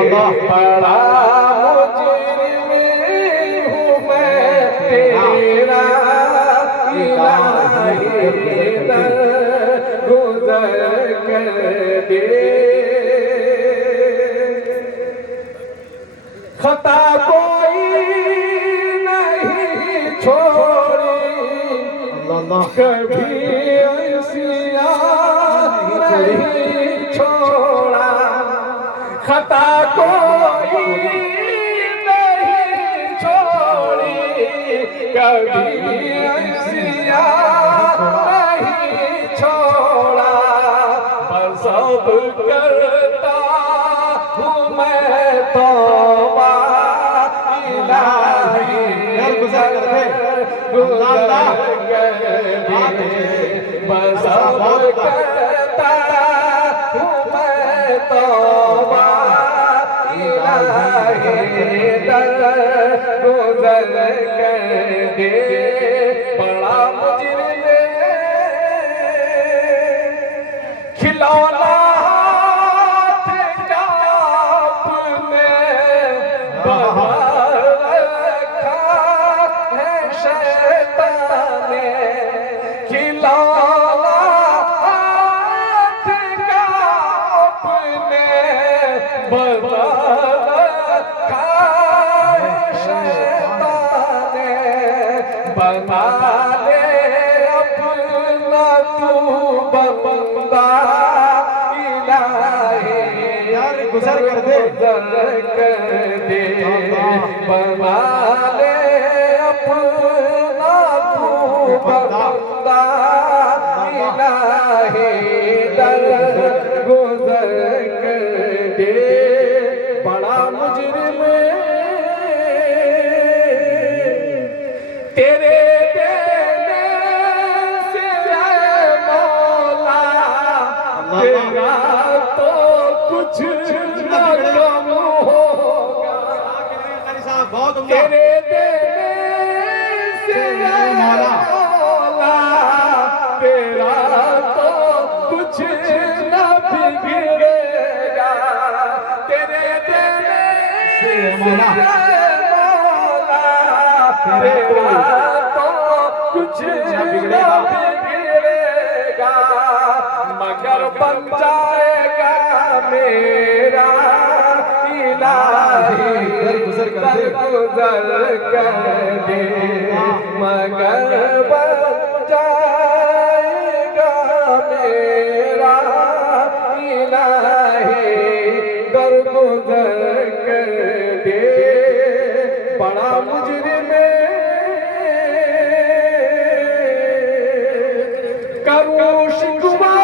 बड़ा मुजरिम हूँ मैं तेरा इलाही दर गुजर कर दे। खता कोई नहीं छोड़ी कभी ऐसिया नहीं छोड़ा। खता कोई नहीं छोड़ी कभी ऐसिया नहीं छोड़ा। पर सब करता हूँ मैं तौबा इलाही गुजर कर दे। बस सब करता हूँ मैं तौबा इलाही दर गुजर कर दे। बड़ा मुजरिम खिलौना बना ले अपना तू बंदा इलाही गुजर कर दे बना ले अपना तू बंदा इलाही दर गुजर कर दे। बड़ा मुजरिम तेरे देने से मौला तेरा तो कुछ न कम होगा। तेरे देने से मौला तेरा तो कुछ न बिगड़ेगा। तेरे देने से मौला तेरा तो कुछ न बिगड़ेगा। मगर बन जाएगा मेरा इलाही गुजर कर दे। मगर बन जाएगा मेरा इलाही दर गुजर कर दे। बड़ा मुजरिम करूं शिकवा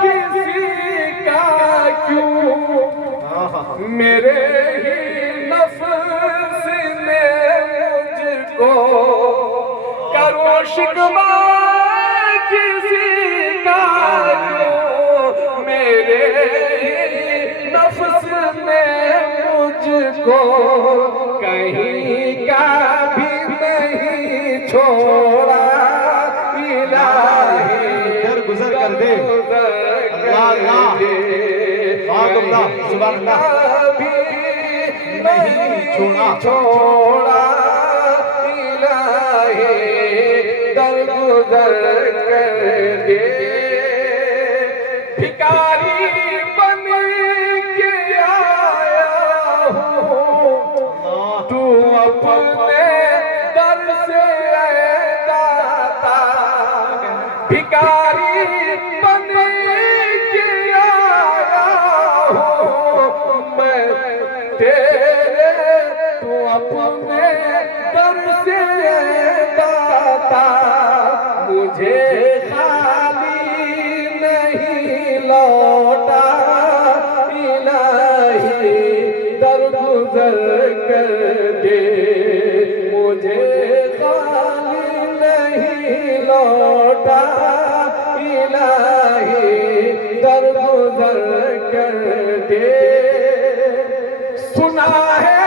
किसी का क्यों मेरे ही नफ्स ने मुझको। करूं शिकवा किसी का क्यों मेरे ही नफ्स ने मुझको। कहीं का भी नहीं छोड़ा इलाही दर गुजर कर दे। भी नहीं छोड़ा इलाही दर गुजर कर दे। भिखारी बन के आया हूँ तू अपने दर से दाता। भिखारी बन के आया हूँ मैं तेरे तू अपने दर से दाता। मुझे खाली नहीं लौटा इलाही दर गुजर कर दे। मुझे खाली नहीं लौटा इलाही दर गुजर कर दे। सुना है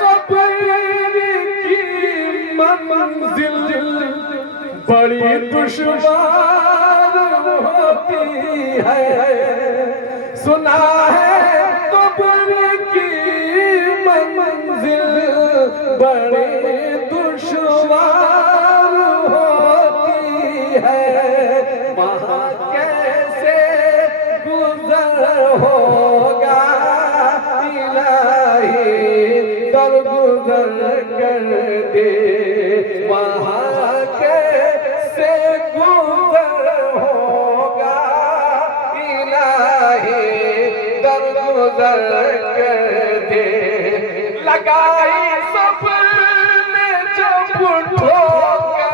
तो की मंजिल बड़ी दुश्वार होती है। सुना है तो गुजर कर दे। लगाई सबने जब ठोकर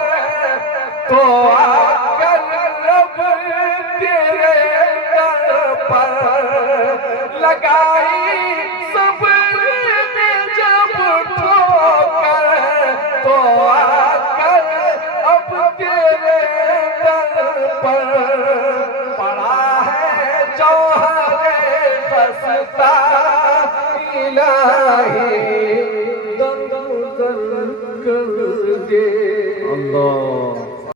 तो आकर रब तेरे दर पर। लगाई सबने जब ठोकर तो आकर अब तेरे दर पर। पड़ा है जौहरे खस्ता इलाही दम कर दे। अल्लाह